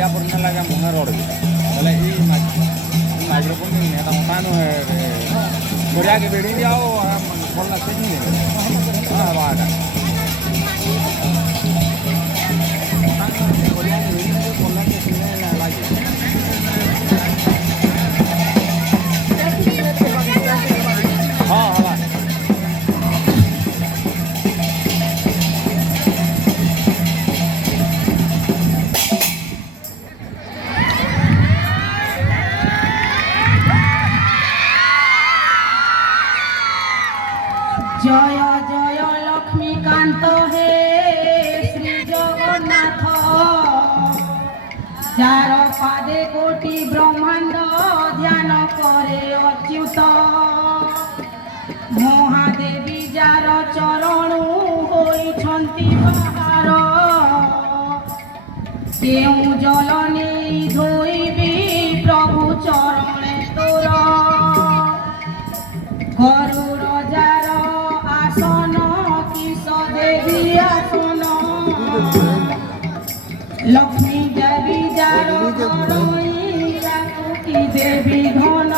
या पड़ने लगा मुँह रोड बोले माइक्रोफोन नहीं है मकान बढ़िया के बेड़ी दिया बोलना चाहिए हाँ बात बढ़िया के बेड़ी बोलना चाहिए लगे हाँ हाँ जय जय लक्ष्मीकांत हे श्री जगन्नाथ जार पादे कोटि ब्रह्मांड ध्यान करे अच्युत महादेवी जार चरणु होइछन्ति बाहार केउ जल नेई धोइबी प्रभु चरणे तोर गरुड़ जार आसन किस देवी आसन लक्ष्मी देवी जार की देवी घन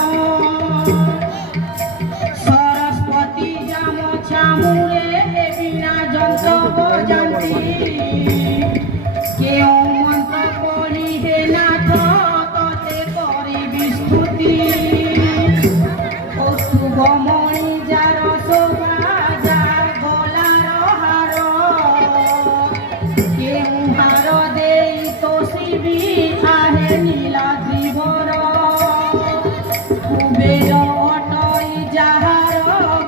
सरस्वती जाम छामुए बिना जंत्र बजाती केउ मंत्र पढ़ी हे नाथ तते करी विस्तुति कौस्तुभमणि जार शोभा जार गलार हार केउ हार देई तोषिबी आहे नीलाद्रिभर कुबेर अटई जाहार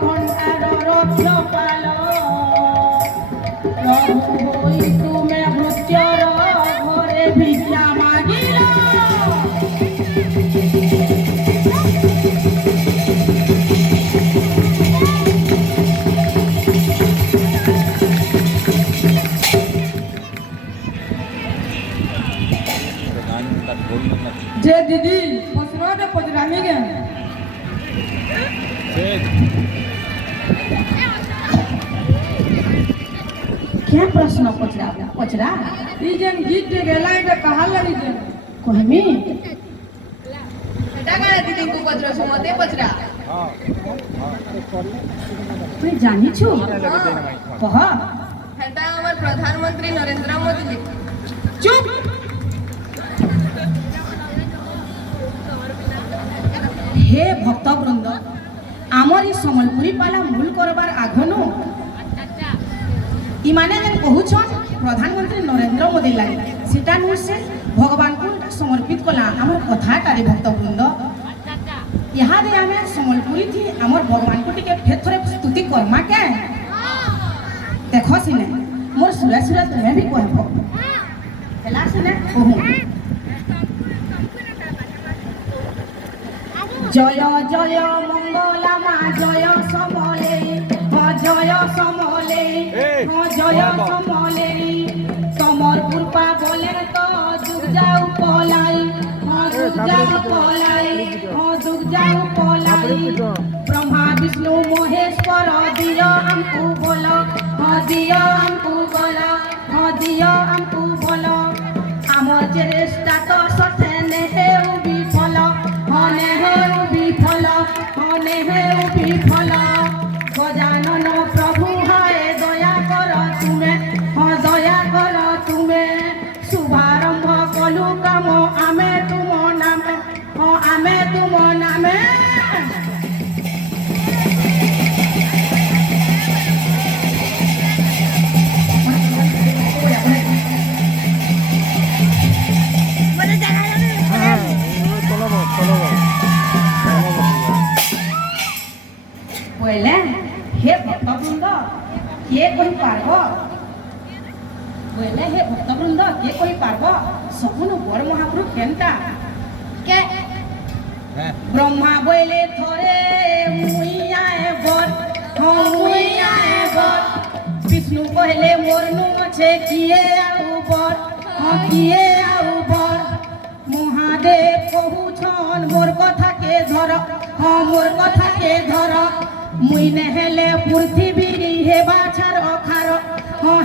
घंटार रक्षपाल प्रभु होई तुमे मृत्युर घरे भिक्षा मागिल जे दीदी पसरा दे पजरामी के क्या प्रश्न पचरा पचरा ई जन गीत दे गेलाई त कहा लगी जन कहमी बेटा का दीदी को पचरा सुमते पचरा हाँ तुई जानी छु कह हेता हमर प्रधानमंत्री नरेंद्र मोदी जी चुप हे भक्तवृंद आमर सम्बलपुरी पाला मूल करबार आघनु इमाने जेन कहूछन प्रधानमंत्री नरेंद्र मोदी लागे सीटा नु से भगवान को समर्पित कला आमर कथाटारे भक्तवृंद यहाँ दे आमे सम्बलपुरी थी आमर भगवान को टिके फेर थरे स्तुति करमा के देखो सिने मोर सुरा सुरा तुम्हें भी कहबो हेला सिने कहूं जय जय मंगला मा जय समले जय समले जय समले तमर कृपा बोले तो जुग जाऊ पलाई जुग जाऊ पलाई जुग जाऊ पलाई ब्रह्मा विष्णु महेश्वर दिया हमको बोलो दिया हमको बोलो दिया हमको बोलो आमर चेष्टा तो सथे नेहे विफल नेहे विफल नेहे विफल गजानन प्रभु हाय दया कर तुमे दया कर तुमे शुभारंभ कलु काम आमे तुम नामे आमे तुम नामे बोले हे भक्तवृंद किए कही पारब बोले हे भक्तवृंद किए कही पारब सकुन बर महाप्रभु केनटा के ब्रह्मा बोले थोरे मुइयाए बर मुइयाए बर विष्णु कहले मोरनु छे किए आउ बर किए आउ बर महादेव कहूछन मोर कथा के धर मोर कथा के धर मुई नेहेले पृथ्वी हेबा छार खार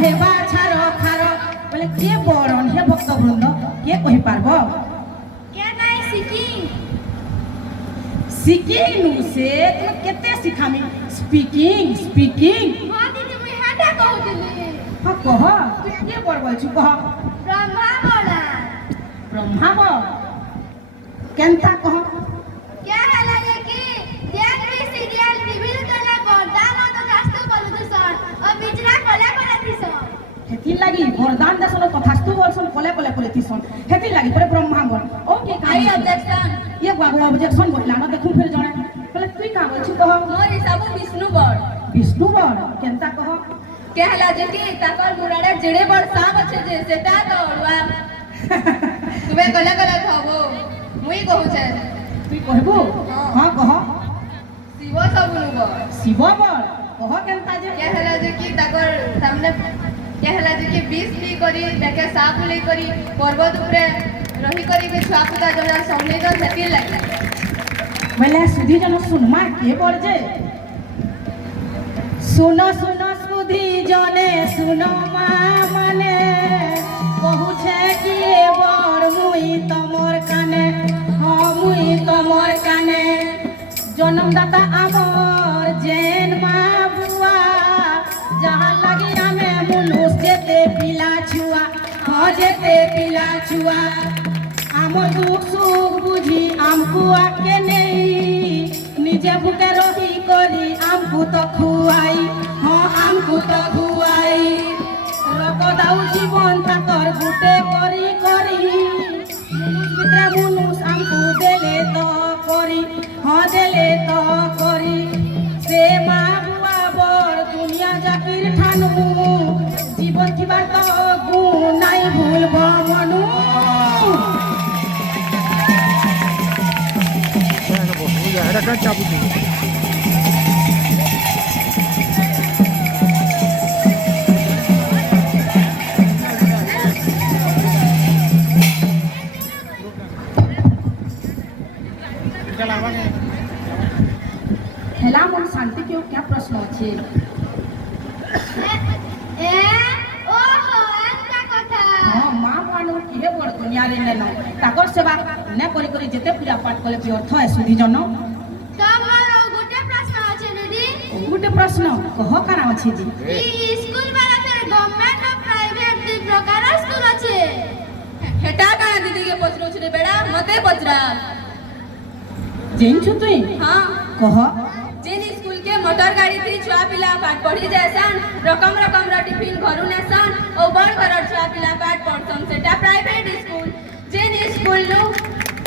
हेबा छार खार बोले के बरन हे भक्त वृंद के कहि पारबो के नहीं सिकिंग सिकिंग से तुम केते सिखामी स्पीकिंग हां दीदी मुई हेटा कहउतिली हां कह तू के बोलबो छु कह ब्रह्मा बोला ब्रह्मा बो केनता कह क्या लगे कि देख भी सीरियल टीवी तला वरदान तो रास्तु बोलु सर और बिजरा कोले कोले दिसन हेती लागी वरदान देसन तथास्तु बोलसन कोले कोले कोले तिसन हेती लागी परे ब्रह्मा बोल ओके आई ऑब्जेक्शन ये बाबू ऑब्जेक्शन बोलला न देखू फिर जणे बोले तू का बोल छु कह मोर हिसाब विष्णु बड़ विष्णु बोल केनता कह कहला जे कि ताकर मुराडे जेड़े बड़ सांप अच्छे जे सेटा तोड़वा तुमे कोले कोले खाबो मुई कहू छे तू कहबो हां कह शिव सबनु बड़ शिव बोल कह केनता जे कहला जे कि ताकर सामने कहला जे कि 20 ली करी देखे साफ ले करी पर्वत ऊपर रही करी के छुआ पुता जरा सौने तो सेती लागला बोले सुधी जन सुनमा के बोल जे सुनो सुनो सुधी जने सुनो मा मने कहू छे कि बर मुई तमोर काने हां मुई तमोर काने जन्मदाता आमर जेन मा बुआ जहां लगी हमें मुनुस जेते पिला छुआ हां जेते पिला छुआ आमर दुख सुख बुझी आमको आके नहीं निजे भूखे रही करी आमको तो खुआई हाँ आमको तो खुआई रकदाऊ जीवन ताकर गुटे करी करी मित्रा मुनुस आमको देले तो करी हाँ देले तो करी से माँ बुआ बर दुनिया जाकिर ठानू जीवन की बात तो गुण नहीं भूलब मनु এটা কাট চাবু দি हेला मन शांति के क्या प्रश्न अछि ए ओहो एंता कथा हां मां मानु के बड़ दुनिया रे न ताकर सेवा न करी करी जेते पूजा पाठ कले भी अर्थ है सुधी जन तमरो गुटे प्रश्न আছে दीदी गुटे प्रश्न कह काना अछि जी ई स्कूल वाला फेर गवर्नमेंट और प्राइवेट दी प्रकार स्कूल আছে हेटा काना दीदी के पचरो छे बेड़ा मते पचरा जेन छु तुई हां कह जेन स्कूल के मोटर गाड़ी थी छुआ पिला पाठ पढ़ी जायसन रकम रा टिफिन घरु नेसन ओ बड़ घर छुआ पिला पाठ पढ़सन सेटा प्राइवेट स्कूल जेन स्कूल नु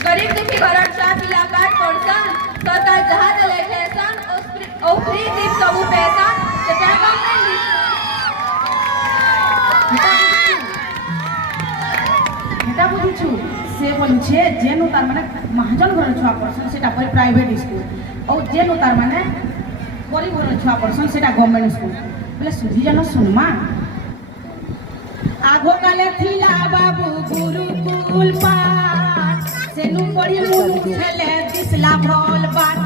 गरीब दुखी घर छुआ पिला पाठ पढ़सन सरकार जहां देले खेसन ओ फ्री टिप सब पैसा सेटा गवर्नमेंट हेटा बुझी छु से बोलु छे जेनु तार माने महाजन घर छुआ पढ़सन सेटा पर प्राइवेट स्कूल और जेनु तार माने गरीब घर छुआ पढ़सन सेटा गवर्नमेंट स्कूल बोले सुधी जन सुनमा आगो काले थिला बाबू गुरुकुल पाठ सेनु पड़ी मुनु छले दिसला भोल बात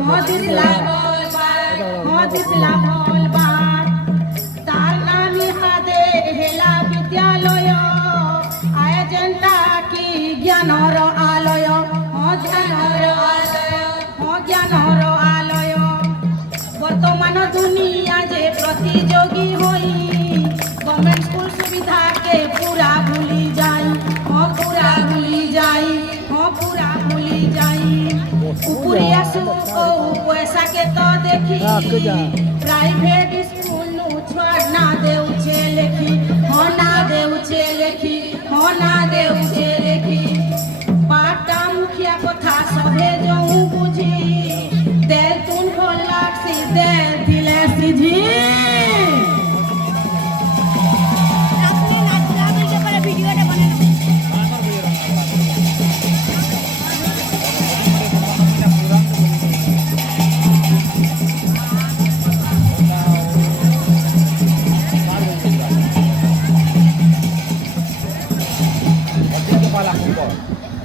हो दिसला भोल बात हो दिसला भोल बात तार नामी हादे हेला विद्यालय आयोजनता की ज्ञानर आलय हो ज्ञानर आलय हो ज्ञानर आलय वर्तमान दुनिया जे प्रतियोगी होई गवर्नमेंट स्कूल सुविधा के पूरा भूली जाई हाँ पूरा भूली जाई हाँ पूरा भूली जाई ऊपरिया सुख पैसा के तो देखी प्राइवेट स्कूल नु छोड़ ना देउ छे लेखी हाँ ना देउ छे लेखी हाँ ना देउ छे लेखी पाटा मुखिया कथा सभे जाऊं बुझी दे तुन भोला सी दे दिले सीधी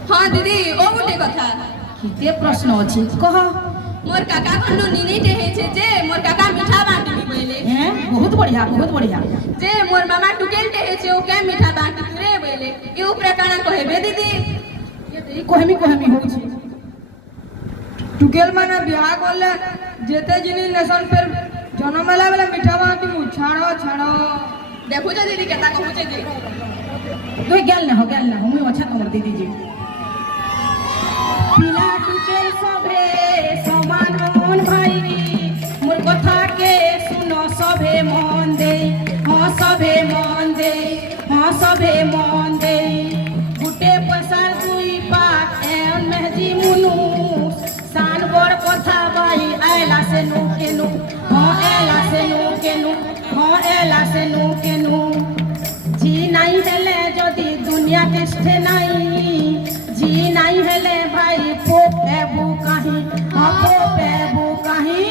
हां दीदी ओ गुटे कथा किते प्रश्न अछि कह मोर काका खंडो निनीटे हे छे जे मोर काका मिठा बांटली पहिले हैं बहुत बढ़िया बहुत बढ़िया जे मोर मामा टुकेल कहे छे ओ के मीठा बाटी तुरे बोले ई उपरे काना कहबे दीदी ई कोहमी कोहमी हो छी टुकेल माने बियाह करले जेते जिनी नेशन पर जन्म मेला बेला मिठा बाटी मु छाड़ो छाड़ो देखु जे दीदी केता कहू छे जे तुई गेल ना हम अच्छा तोर दीदी जी पिला टुकेल सभे समान मन भाई मोर कथा के सुनो सभे मन दे हाँ सभे मन दे हाँ सभे मन दे गुटे पसार दुई पात एन मेहजी मुनु सान बड़ कथा बाई आयला से नु केनु हाँ एला से नु केनु हाँ एला से नु केनु जी नहीं हेले जदि दुनिया तिष्ठे नहीं जी नहीं हेले भाई पोपेबू कहीं हाँ पोपेबू कहीं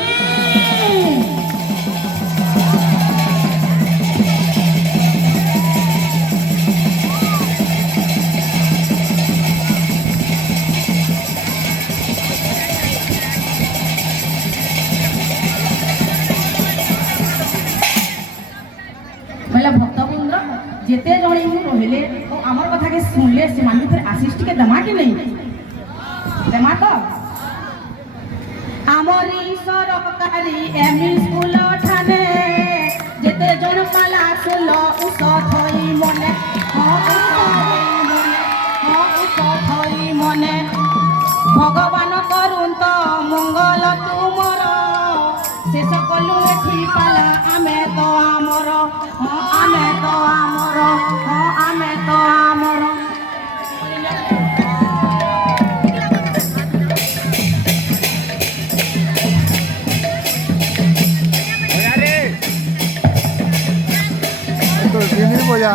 बोले भक्तबृंद जेते जणे मु रहले तो हमर कथा के सुनले से मान फिर असिस्ट के दमा के नहीं दमा तो हमरी सरकारी एमई स्कूल ठाने जेते जण माला सुलो उस थई मने हाँ उस थई मने हाँ उस थई मने भगवान करुन तो मंगल तुमर से सकलु एठी पाला आमे तो आमर हाँ आमे तो आमर हाँ आमे तो आमर तो नहीं बोला